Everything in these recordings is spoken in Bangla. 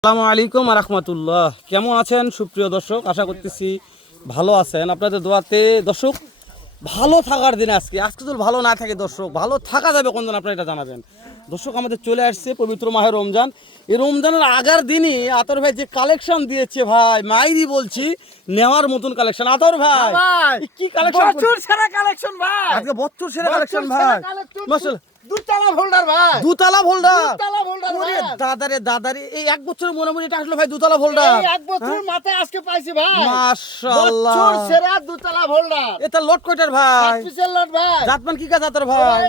আসসালামু আলাইকুম রাহমাতুল্লাহ। কেমন আছেন সুপ্রিয় দর্শক? আশা করতেছি ভালো আছেন। আপনাদের দোয়াতে দর্শক ভালো থাকার দিন আজকে যদি ভালো না থাকে দর্শক, ভালো থাকা যাবে কোন দিন আপনারা এটা জানাবেন। দর্শক আমাদের চলে আসছে পবিত্র মাহে রমজান। এই রমজানের আগের দিনই আতর ভাই যে কালেকশন দিয়েছে ভাই, মাইরি বলছি নেওয়ার মতন কালেকশন। আতর ভাই কি কালেকশন, বছর সেরা কালেকশন ভাই, আজকে বছর সেরা কালেকশন ভাই। মাশাআল্লাহ, দুতলা ফোল্ডার ভাই, দুতলা ফোল্ডার। দুতলা ফোল্ডার ওরে ভাই। দাদারে এই এক বছরের মনে এটা আসলো ভাই দুতলা ফোল্ডার। এই এক বছর মাথায় আজকে পাইছি ভাই, মাশাআল্লাহ। বছর সেরা দুতলা ফোল্ডার। এটা লট কয়টার ভাই? পিসের লট ভাই। জাতমান কি কা জাতের ভাই?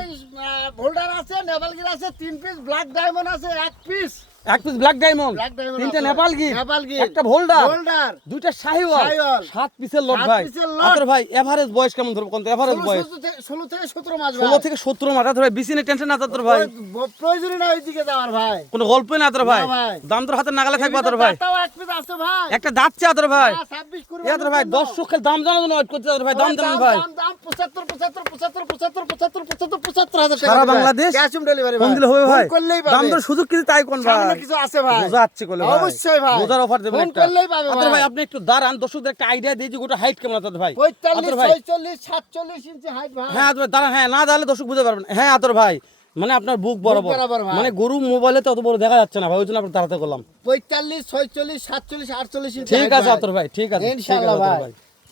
ফোল্ডার আছে, নেপালগির আছে, 3 পিস, ব্ল্যাক ডায়মন্ড আছে 1 পিস, এক piece black diamond, black diamond, তিনটা নেপাল গির, নেপালগির, একটা ভোল্ডার, ফোল্ডার, দুইটা শাহিওয়াল, শাহিওয়াল, 7 পিসের লট 7 ভাই। পিসের লট। আতর ভাই এভারেজ বয়স কেমন ধরব কোন? এভারেজ বয়স 16 থেকে 17 মাস ভাই। 16 থেকে 17 মাস। আতর ভাই বিসিনে টেনশন না আতর ভাই, প্রয়োজনই না ওইদিকে যাওয়ার ভাই, কোনো গল্পই না আতর ভাই। না ভাই। দাম তোর হাতে নাগালে থাকবে আতর ভাই। তাও 1 পিস আছে ভাই, একটা যাচ্ছে আতর ভাই। 26 করে আতর ভাই দর্শকের দাম জানার জন্য ওয়েট করতে আতর ভাই। দাম জানান ভাই। দাম 75,000 সারা বাংলাদেশ ক্যাশ অন ডেলিভারি ভাই। ফোন দিলে হবে ভাই। ফোন করলেই পাবে। দাম তোর সুযোগ কিছু তাই কোন ভাই? সামনে কিছু আছে ভাই, বোঝা যাচ্ছে কোলে ভাই। অবশ্যই ভাই। বোঝার অফার দেবেন ফোন একটা। করলেই পাবে আতর ভাই ভাই। আপনি একটু দাঁড়ান, দর্শকদের একটা আইডিয়া দিয়ে যে গোটা হাইট কেমন আছে ভাই। 45, আতর ভাই 46, 47 ইঞ্চি হাইট ভাই। হ্যাঁ আতর ভাই দাঁড়ান, হ্যাঁ না দাঁড়ালে দর্শক বুঝতে পারবেন। হ্যাঁ আতর ভাই মানে আপনার বুক বরাবর, বরাবর ভাই। মানে গরু মোবাইলে তো অত বড় দেখা যাচ্ছে না ভাই, ওই জন্য আপনার দাঁড়াতে করলাম। 45, 46, 47, 48 ইঞ্চি ঠিক height আছে ভাই। আতর ভাই, ঠিক আছে, ঠিক আছে ইনশাআল্লাহ আতর ভাই। ভাই।